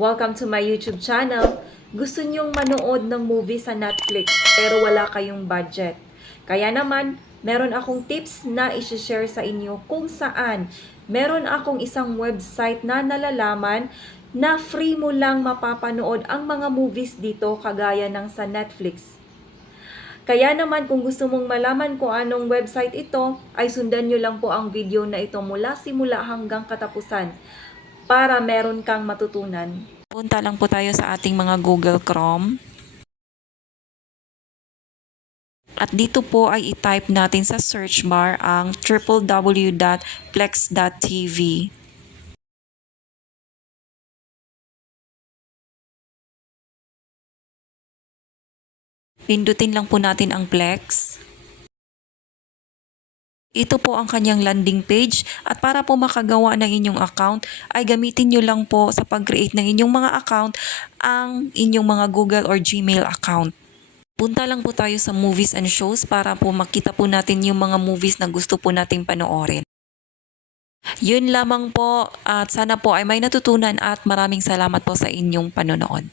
Welcome to my YouTube channel. Gusto nyong manood ng movie sa Netflix pero wala kayong budget. Kaya naman, meron akong tips na isi-share sa inyo kung saan meron akong isang website na nalalaman na free mo lang mapapanood ang mga movies dito kagaya ng sa Netflix. Kaya naman kung gusto mong malaman kung anong website ito, ay sundan nyo lang po ang video na ito mula simula hanggang katapusan para meron kang matutunan. Punta lang po tayo sa ating mga Google Chrome. At dito po ay i-type natin sa search bar ang www.plex.tv. Pindutin lang po natin ang Plex. Ito po ang kanyang landing page at para po makagawa ng inyong account ay gamitin nyo lang po sa pag-create ng inyong mga account ang inyong mga Google or Gmail account. Punta lang po tayo sa movies and shows para po makita po natin yung mga movies na gusto po nating panoorin. Yun lamang po at sana po ay may natutunan at maraming salamat po sa inyong panonood.